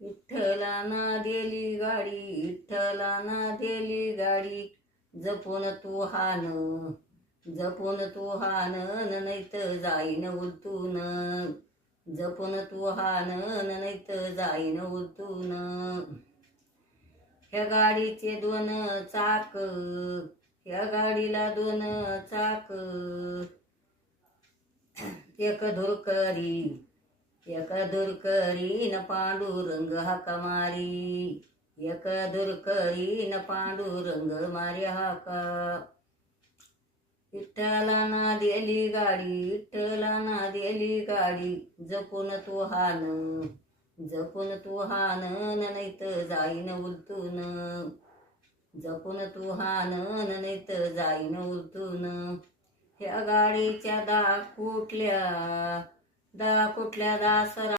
विठ्ठलाना दिली गाडी, विठ्ठलाना दिली गाडी, जपून तू हान, जपून तू हान, नैत जाईन उलटून, जपून तू हान, नैत जाईन उलटून. ह्या गाडीचे दोन चाक, ह्या गाडीला दोन चाक, एक धुरकरी, एक धुरकरी न पांडुरंग हाका मारी, एक धुरकरी न पांडुरंग मारी हाका. विठ्ठलाना दिली गाडी, विठ्ठलाना दिली गाडी, जपून तू हान, जपून तू हान, नैत जाईन उलटून, जपून तू हान, नैत जाईन उलटून. ह्या गाडीच्या दा कुठल्या, दा कुठल्या दासरा